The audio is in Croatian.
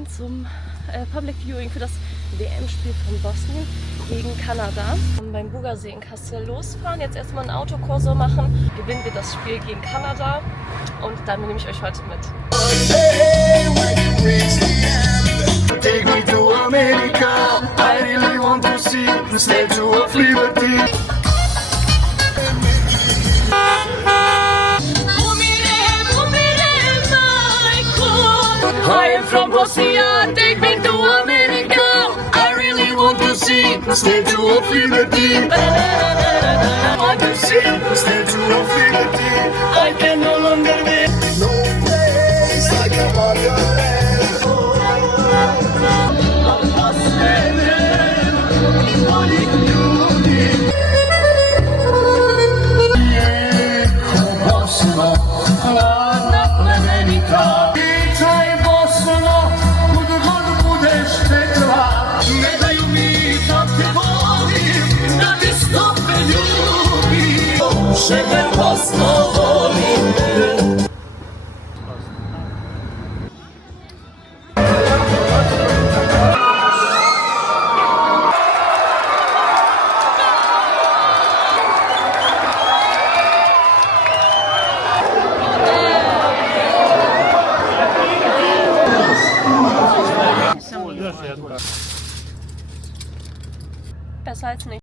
rein zum Public Viewing für das WM-Spiel von Bosnien gegen Kanada. Beim Bugersee in Kassel losfahren, jetzt erstmal einen Autokorso machen. Gewinnen wir das Spiel gegen Kanada und dann nehme ich euch heute mit. Take me to America, I really want to see the Statue of Liberty. I am from Bosnia, take me to America, I really want to see the Statue of Liberty. I want to see the Statue of Liberty. I can no longer wait. No place like a Margaret. Besser als nicht.